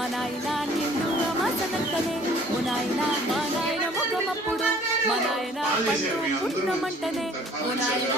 మా నాయన నిండు అమాసనంటనే ఓ నాయన మా నాయన ముఖమప్పుడు మా నాయన పండు పుట్టినమంటనే ఓ నాయన